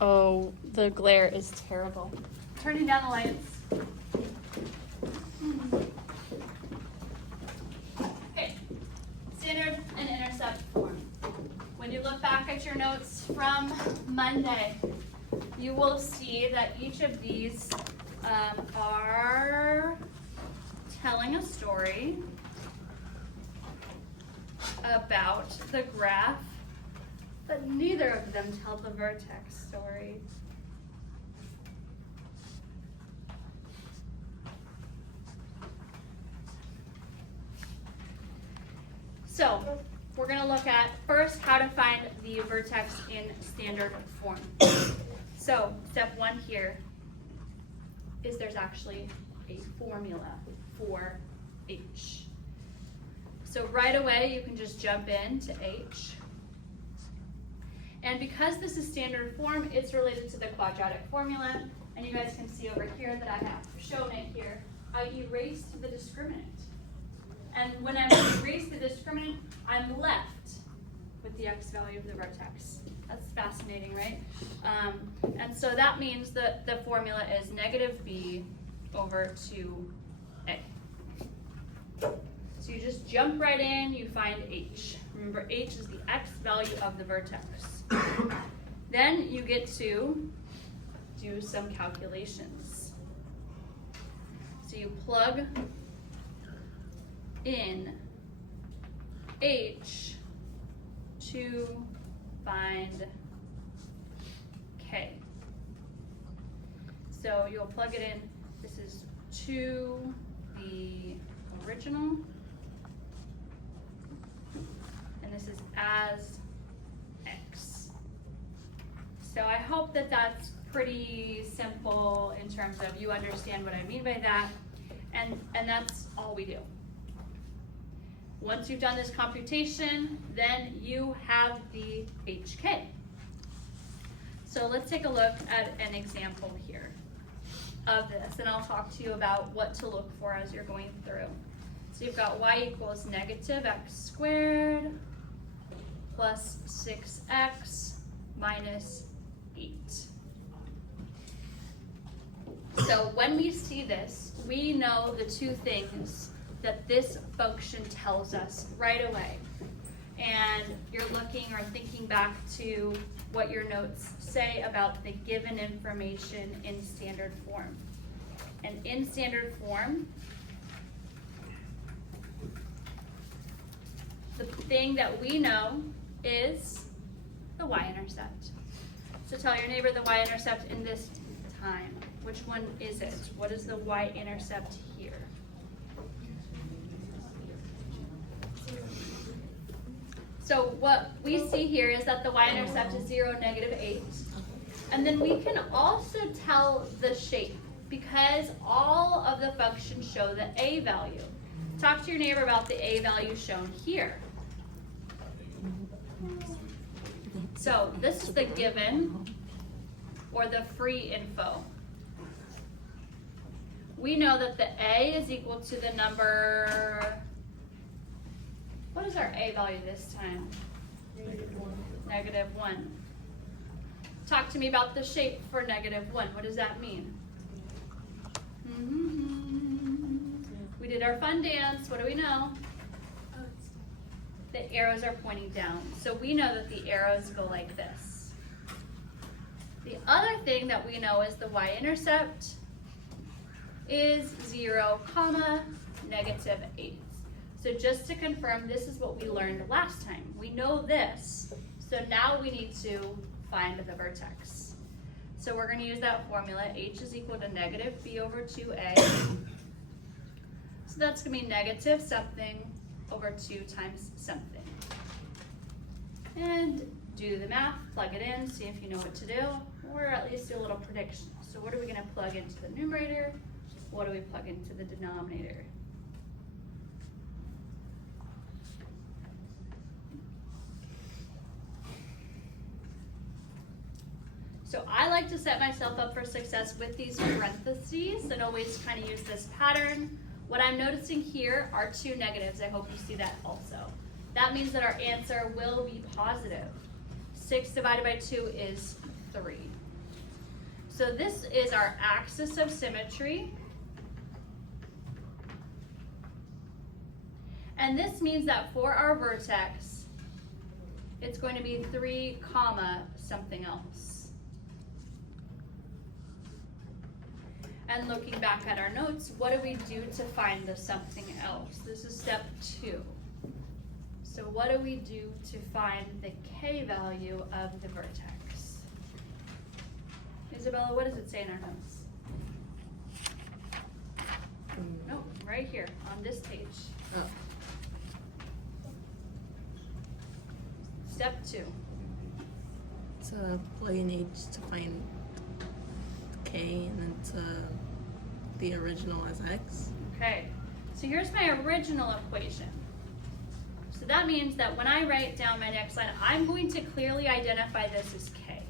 Oh, the glare is terrible. Turning down the lights. Okay, standard and intercept form. When you look back at your notes from Monday, you will see that each of these are telling a story about the graph, but neither of them tell the vertex story. So we're going to look at first how to find the vertex in standard form. So step one here is there's actually a formula for H. So right away you can just jump into H. And because this is standard form, it's related to the quadratic formula. And you guys can see over here that I have shown it here. I erased the discriminant. And when I erase the discriminant, I'm left with the x value of the vertex. That's fascinating, right? And so that means that the formula is negative b over 2a. So you just jump right in, you find h. Remember, h is the x value of the vertex. Then you get to do some calculations. So you plug in h to find k. So you'll plug it in. This is to the original, and this is as x. So I hope that that's pretty simple in terms of you understand what I mean by that, and that's all we do. Once you've done this computation, then you have the HK. So let's take a look at an example here of this, and I'll talk to you about what to look for as you're going through. So you've got y equals negative x squared plus 6x minus 8. So when we see this, we know the two things that this function tells us right away. And you're looking or thinking back to what your notes say about the given information in standard form. And in standard form, the thing that we know is the y-intercept. So tell your neighbor the y-intercept in this time. Which one is it? What is the y-intercept here? So what we see here is that the y-intercept is 0, negative 8. And then we can also tell the shape because all of the functions show the a value. Talk to your neighbor about the a value shown here. So this is the given or the free info. We know that the a is equal to the number. What is our a value this time? Negative 1. Talk to me about the shape for negative 1. What does that mean? We did our fun dance. What do we know? The arrows are pointing down. So we know that the arrows go like this. The other thing that we know is the y-intercept is 0, negative 8. So just to confirm, this is what we learned last time. We know this, so now we need to find the vertex. So we're going to use that formula. H is equal to negative b over 2a. So that's going to be negative something over 2 times something. And do the math, plug it in, see if you know what to do, or at least do a little prediction. So what are we going to plug into the numerator? What do we plug into the denominator? So I like to set myself up for success with these parentheses and always kind of use this pattern. What I'm noticing here are 2 negatives. I hope you see that also. That means that our answer will be positive. 6 divided by 2 is 3. So this is our axis of symmetry. And this means that for our vertex, it's going to be 3 comma something else. And looking back at our notes, what do we do to find the something else? This is step 2. So what do we do to find the K value of the vertex? Isabella, what does it say in our notes? No, right here on this page. Oh. Step 2. So all you need to find K and then to the original as X. Okay, so here's my original equation. So that means that when I write down my next line, I'm going to clearly identify this as K.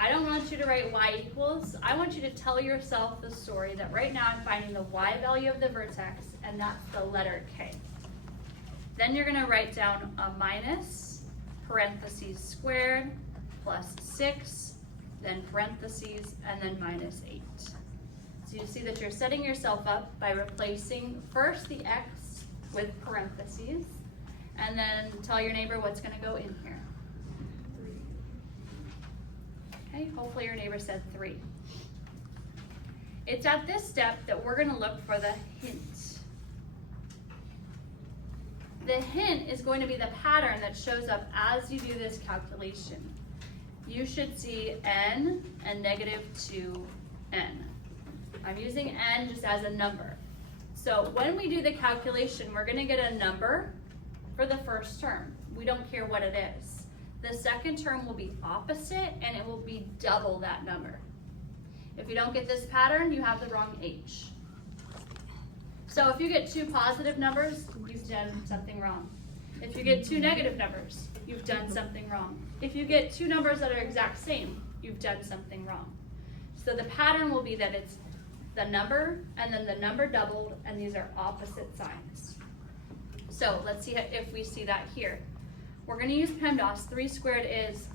I don't want you to write Y equals. I want you to tell yourself the story that right now I'm finding the Y value of the vertex, and that's the letter K. Then you're going to write down a minus, parentheses squared, plus 6, then parentheses, and then minus 8. So you see that you're setting yourself up by replacing first the X with parentheses, and then tell your neighbor what's going to go in here. Okay, hopefully your neighbor said 3. It's at this step that we're going to look for the hint. The hint is going to be the pattern that shows up as you do this calculation. You should see n and negative 2n. I'm using n just as a number. So when we do the calculation, we're going to get a number for the first term. We don't care what it is. The second term will be opposite, and it will be double that number. If you don't get this pattern, you have the wrong h. So if you get 2 positive numbers, you've done something wrong. If you get 2 negative numbers, you've done something wrong. If you get 2 numbers that are exact same, you've done something wrong. So the pattern will be that it's the number and then the number doubled, and these are opposite signs. So let's see if we see that here. We're going to use PEMDAS. 3 squared is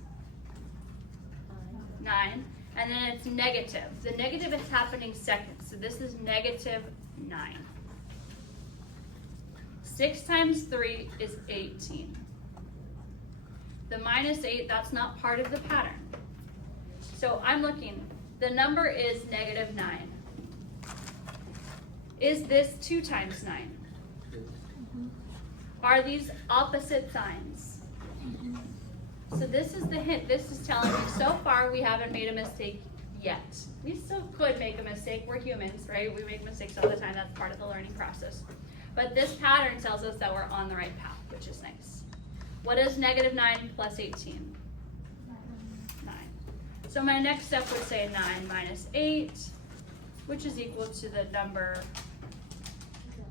9, and then it's negative. The negative is happening second, so this is negative 9. 6 times 3 is 18. The minus 8, that's not part of the pattern. So I'm looking, the number is negative 9. Is this 2 times 9? Are these opposite signs? So this is the hint. This is telling me so far we haven't made a mistake yet. We still could make a mistake. We're humans, right? We make mistakes all the time. That's part of the learning process. But this pattern tells us that we're on the right path, which is nice. What is negative 9 plus 18? 9. So my next step would say 9 minus 8, which is equal to the number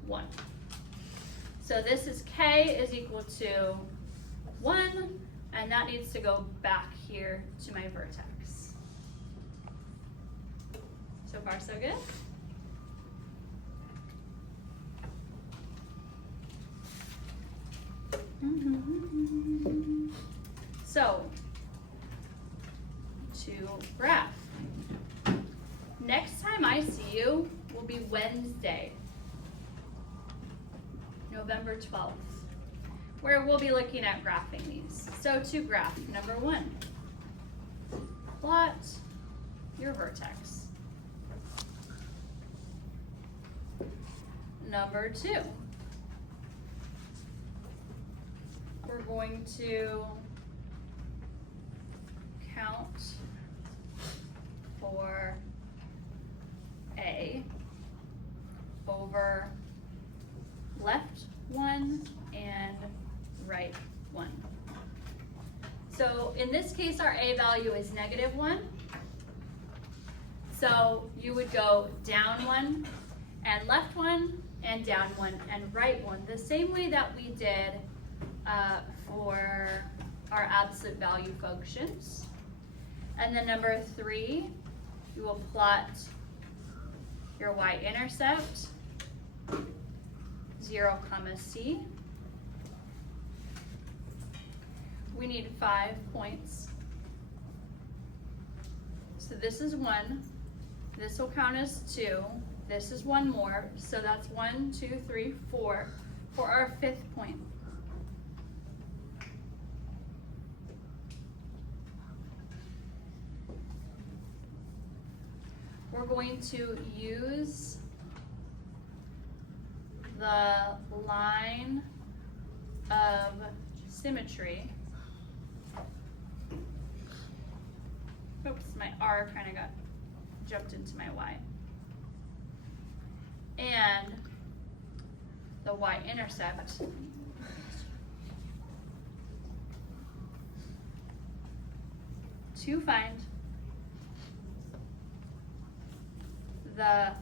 1. So this is K is equal to 1, and that needs to go back here to my vertex. So far, so good? So, to graph. Next time I see you will be Wednesday, November 12th, where we'll be looking at graphing these. So to graph, number 1, plot your vertex. Number 2, we're going to count for A over left 1 and right 1. So in this case, our A value is negative 1. So you would go down 1 and left 1 and down 1 and right 1, the same way that we did for our absolute value functions. And then number 3, you will plot your y-intercept, 0, C. We need 5 points. So So this is 1, this will count as 2, this is 1 more, so that's 1, 2, 3, 4 for our 5th point. We're going to use the line of symmetry. Oops, my R kind of got jumped into my Y. And the y-intercept to find the,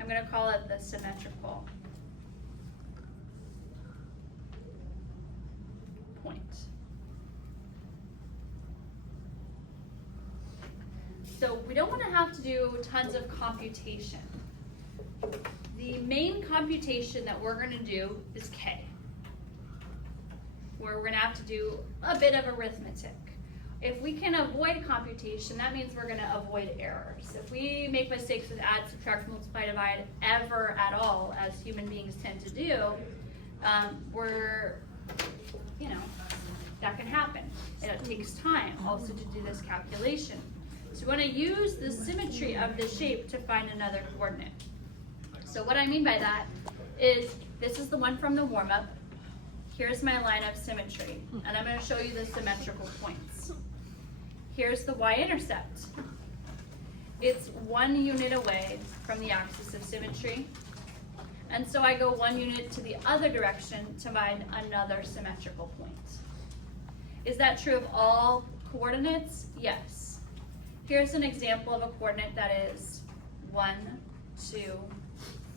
I'm going to call it the symmetrical point. So we don't want to have to do tons of computation. The main computation that we're going to do is K, where we're going to have to do a bit of arithmetic. If we can avoid computation, that means we're going to avoid errors. If we make mistakes with add, subtract, multiply, divide ever at all, as human beings tend to do, that can happen. And it takes time also to do this calculation. So we want to use the symmetry of the shape to find another coordinate. So what I mean by that is, this is the one from the warm-up. Here's my line of symmetry, and I'm going to show you the symmetrical points. Here's the y-intercept. It's 1 unit away from the axis of symmetry, and so I go 1 unit to the other direction to find another symmetrical point. Is that true of all coordinates? Yes. Here's an example of a coordinate that is 1, 2,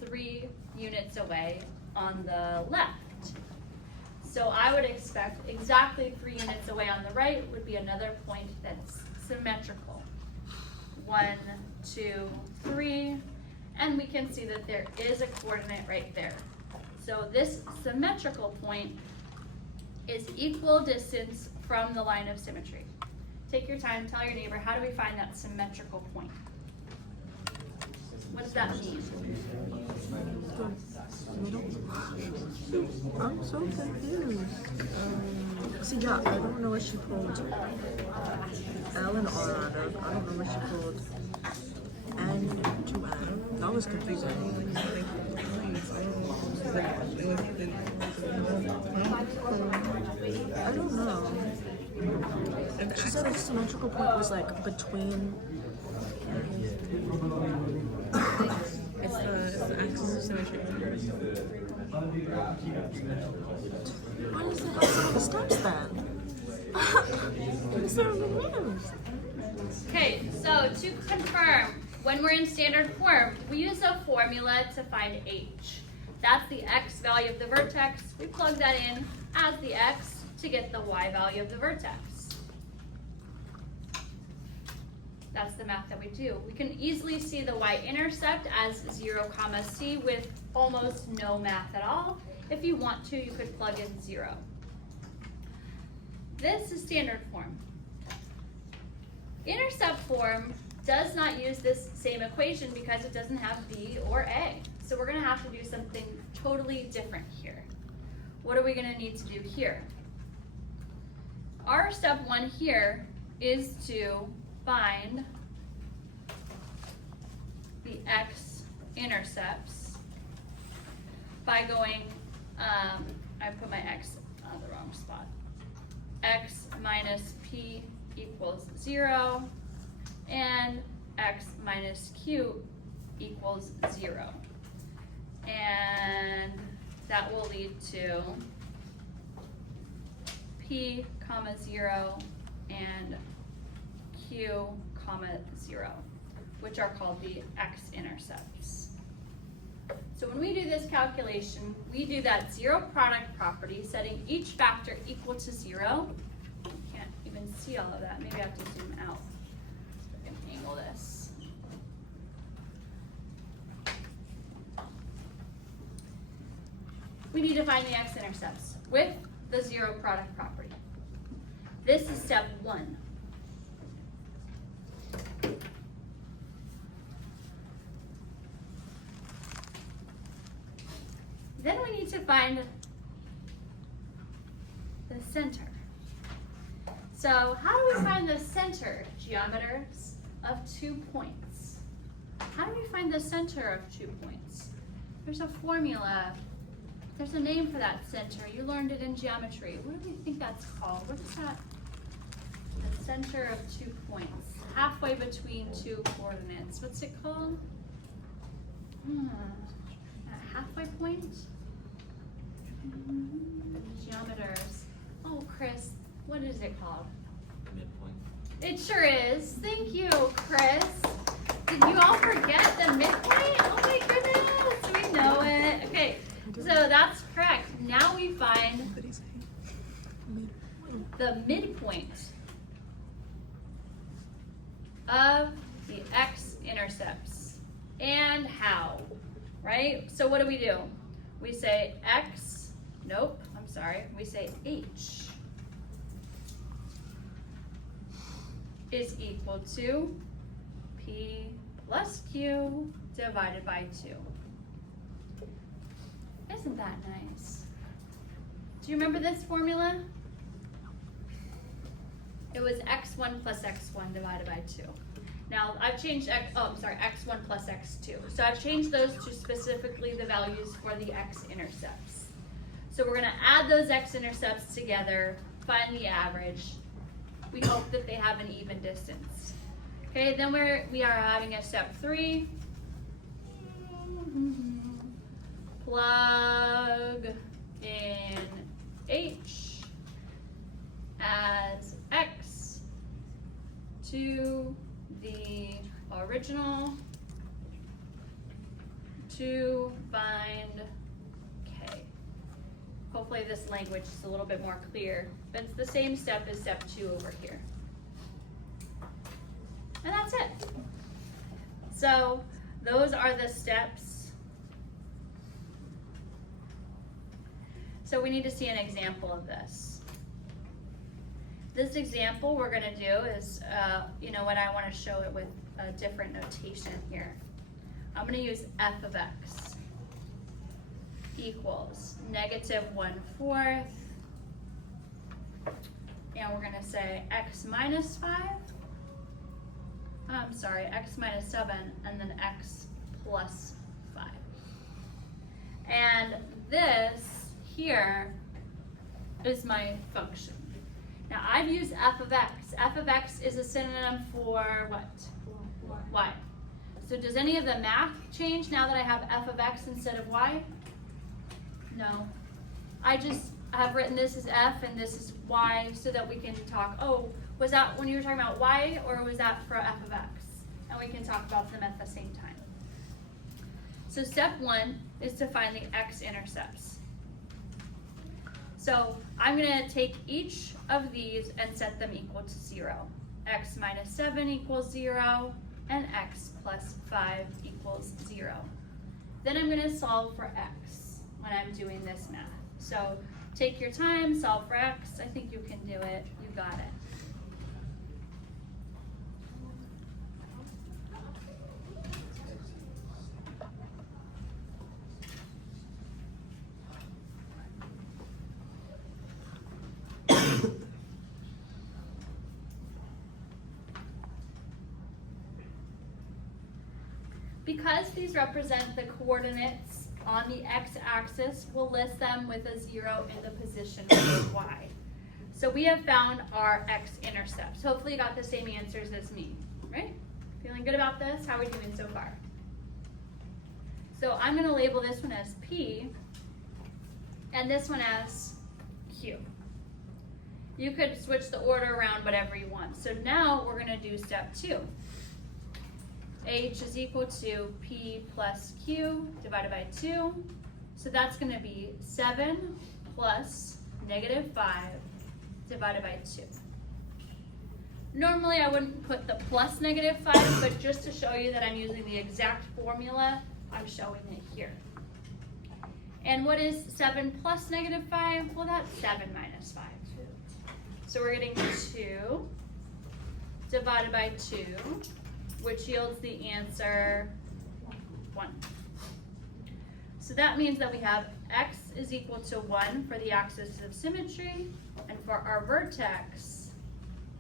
3 units away on the left. So I would expect exactly 3 units away on the right would be another point that's symmetrical. 1, 2, 3, and we can see that there is a coordinate right there. So this symmetrical point is equal distance from the line of symmetry. Take your time, tell your neighbor, how do we find that symmetrical point? What does that mean? I'm so confused. See, yeah, I don't know what she pulled L and R out of. I don't know what she pulled N to N. That was confusing. I don't know. She said the symmetrical point was like between. It's the axis of symmetry. Why does it have so many steps then? What's there confused? Okay, so to confirm, when we're in standard form, we use a formula to find h. That's the x value of the vertex. We plug that in as the x to get the y value of the vertex. That's the math that we do. We can easily see the y-intercept as 0, c with almost no math at all. If you want to, you could plug in 0. This is standard form. Intercept form does not use this same equation because it doesn't have b or a. So we're going to have to do something totally different here. What are we going to need to do here? Our step 1 here is to find the x-intercepts by going, I put my x on the wrong spot. X minus p equals 0, and x minus q equals 0. And that will lead to p comma 0 and q comma 0, which are called the x-intercepts. So when we do this calculation, we do that zero product property, setting each factor equal to 0. Can't even see all of that. Maybe I have to zoom out so I can angle this. We need to find the x-intercepts with the zero product property. This is step 1. to find the center. So how do we find the center, geometers, of 2 points? How do we find the center of 2 points? There's a formula. There's a name for that center. You learned it in geometry. What do we think that's called? What is that? The center of 2 points. Halfway between 2 coordinates. What's it called? A halfway point? Geometers. Oh, Chris, what is it called? Midpoint. It sure is. Thank you, Chris. Did you all forget the midpoint? Oh my goodness, we know it. Okay, so that's correct. Now we find What did he say? the midpoint of the x-intercepts. And how, right? So what do? We say x, nope, I'm sorry, we say h is equal to p plus q divided by 2. Isn't that nice? Do you remember this formula? It was x1 plus x1 divided by 2. Now I've changed x1 plus x2. So I've changed those to specifically the values for the x-intercepts. So we're gonna add those x-intercepts together, find the average. We hope that they have an even distance. Okay, then we are having a step 3. Plug in h as x to the original to find k. Hopefully this language is a little bit more clear, but it's the same step as step 2 over here. And that's it. So those are the steps. So we need to see an example of this. This example we're going to do is, what I want to show it with a different notation here. I'm going to use f of x equals -1/4, and we're going to say x minus 5. I'm sorry, x minus 7, and then x plus 5. And this here is my function. Now I've used f of x. F of x is a synonym for what? Y. So does any of the math change now that I have f of x instead of y? No. I just have written this as f and this is y so that we can talk, oh, was that when you were talking about y or was that for f of x? And we can talk about them at the same time. So step 1 is to find the x-intercepts. So I'm going to take each of these and set them equal to 0. X minus 7 equals 0, and x plus 5 equals 0. Then I'm going to solve for x when I'm doing this math. So take your time, solve for x. I think you can do it. You got it. Because these represent the coordinates on the x-axis, we'll list them with a 0 in the position of y. So we have found our x-intercepts. Hopefully you got the same answers as me, right? Feeling good about this? How are we doing so far? So I'm going to label this one as P and this one as Q. You could switch the order around whatever you want. So now we're going to do step 2. H is equal to P plus Q divided by 2. So that's going to be 7 plus -5 divided by 2. Normally I wouldn't put the plus -5, but just to show you that I'm using the exact formula, I'm showing it here. And what is 7 plus -5? Well, that's 7 minus 5. So we're getting 2 divided by 2, which yields the answer 1. So that means that we have x is equal to 1 for the axis of symmetry, and for our vertex,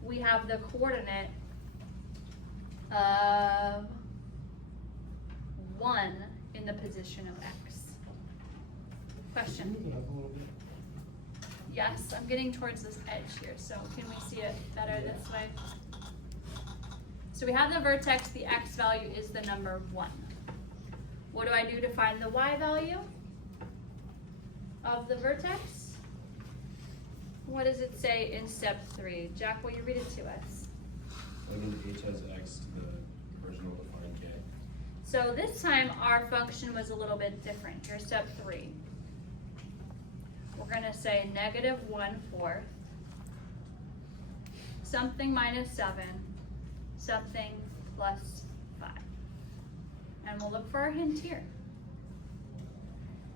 we have the coordinate of 1 in the position of x. Question? Yes, I'm getting towards this edge here, so can we see it better this way? So we have the vertex, the x value is the number 1. What do I do to find the y value of the vertex? What does it say in step 3? Jack, will you read it to us? Plug in h as x to the original defined k. So this time our function was a little bit different. Here's step 3. We're going to say negative 1/4, something minus 7, something plus 5. And we'll look for our hint here.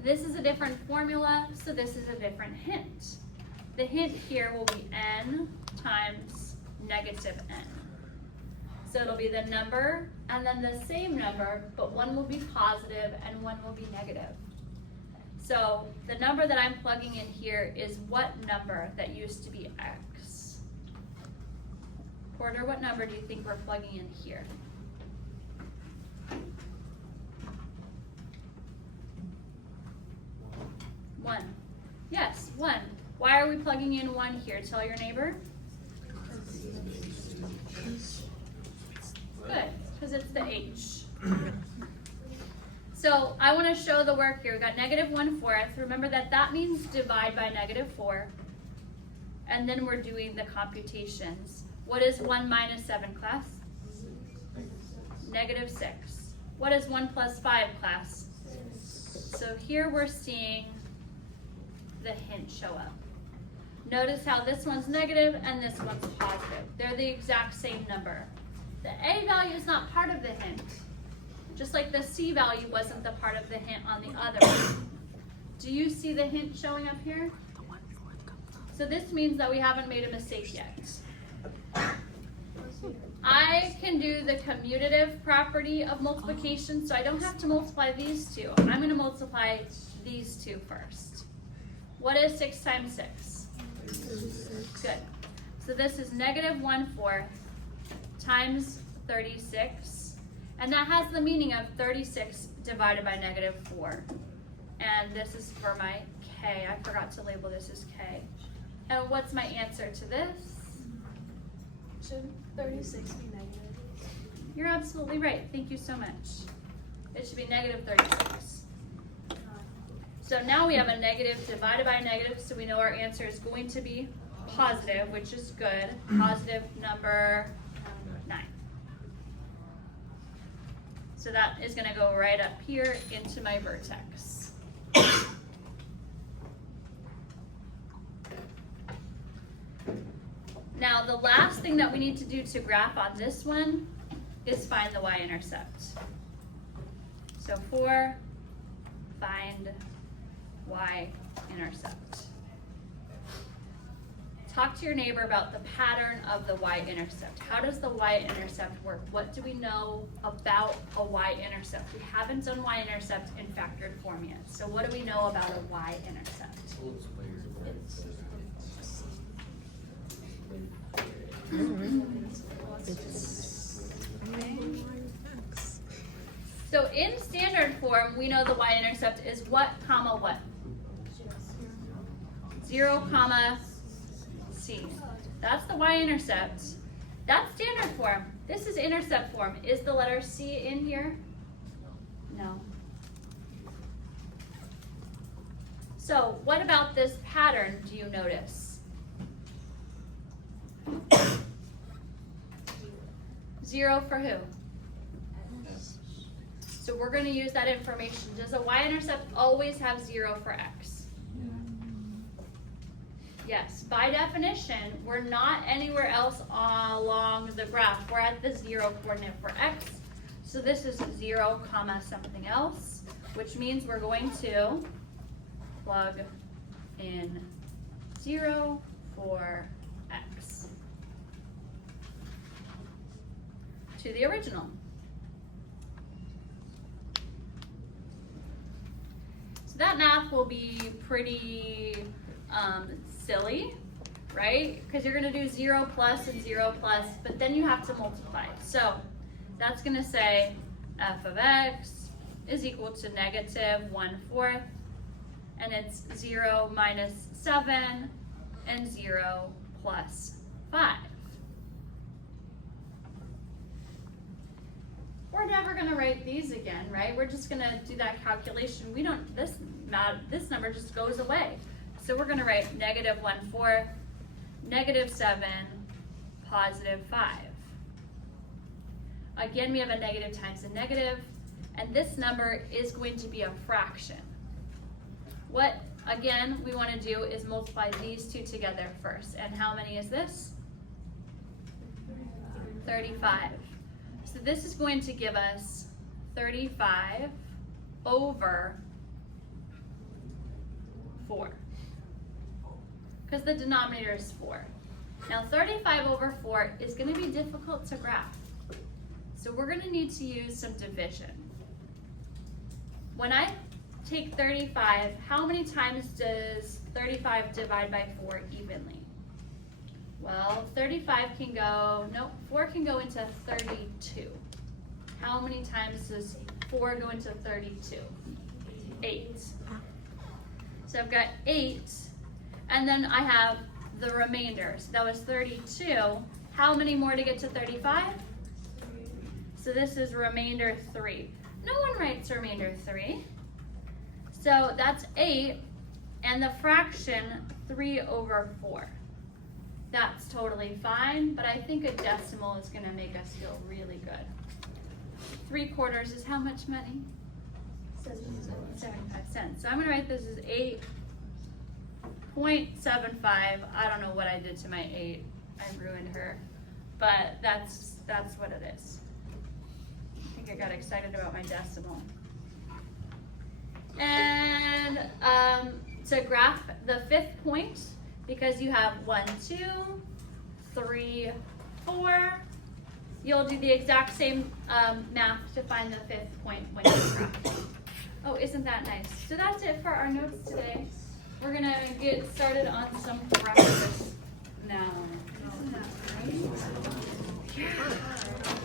This is a different formula, so this is a different hint. The hint here will be n times negative n. So it'll be the number and then the same number, but one will be positive and one will be negative. So the number that I'm plugging in here is what number that used to be x? Porter, what number do you think we're plugging in here? One. Yes, 1. Why are we plugging in 1 here? Tell your neighbor. Good, because it's the h. So I want to show the work here. We've got negative 1/4. Remember that means divide by negative 4. And then we're doing the computations. What is 1 minus 7, class? Negative 6. What is 1 plus 5, class? So here we're seeing the hint show up. Notice how this one's negative and this one's positive. They're the exact same number. The a value is not part of the hint. Just like the c value wasn't the part of the hint on the other one. Do you see the hint showing up here? So this means that we haven't made a mistake yet. I can do the commutative property of multiplication, so I don't have to multiply these two. I'm going to multiply these two first. What is 6 times 6? Good. So this is negative 1/4 times 36. And that has the meaning of 36 divided by negative 4. And this is for my k. I forgot to label this as k. And what's my answer to this? Should 36 be negative? You're absolutely right. Thank you so much. It should be negative 36. So now we have a negative divided by a negative, so we know our answer is going to be positive, which is good. Positive number 9. So that is going to go right up here into my vertex. Now the last thing that we need to do to graph on this one is find the y-intercept. So for find y-intercept. Talk to your neighbor about the pattern of the y-intercept. How does the y-intercept work? What do we know about a y-intercept? We haven't done y-intercept in factored form yet. So what do we know about a y-intercept? So in standard form, we know the y-intercept is what, comma, what? 0, comma, c. That's the y-intercept. That's standard form. This is intercept form. Is the letter c in here? No. So what about this pattern do you notice? 0 for who? So we're going to use that information. Does a y-intercept always have 0 for x? Yes. By definition, we're not anywhere else along the graph. We're at the 0 coordinate for x. So this is 0, comma, something else, which means we're going to plug in 0 for x to the original. So that math will be pretty silly, right? Because you're gonna do 0 plus and 0 plus, but then you have to multiply. So that's gonna say f of x is equal to negative 1/4, and it's 0 minus 7 and 0 plus 5. We're never gonna write these again, right? We're just gonna do that calculation. We don't, this number just goes away. So we're gonna write negative 1/4, negative 7, positive 5. Again, we have a negative times a negative, and this number is going to be a fraction. What, again, we wanna do is multiply these two together first. And how many is this? 35. So this is going to give us 35 over 4. Because the denominator is 4. Now 35 over 4 is going to be difficult to graph. So we're going to need to use some division. When I take 35, how many times does 35 divide by 4 evenly? Well, 35 can go, nope, 4 can go into 32. How many times does 4 go into 32? 8. So I've got 8, and then I have the remainder. So that was 32. How many more to get to 35? So this is remainder 3. No one writes remainder 3. So that's 8, and the fraction 3 over 4. That's totally fine, but I think a decimal is gonna make us feel really good. 3/4 is how much money? 75 cents. So I'm gonna write this as 8.75. I don't know what I did to my 8. I ruined her, but that's what it is. I think I got excited about my decimal. And to graph the 5th point, because you have 1, 2, 3, 4, you'll do the exact same math to find the 5th point when you graph. Oh, isn't that nice? So that's it for our notes today. We're gonna get started on some breakfast now. Isn't that great? Yeah.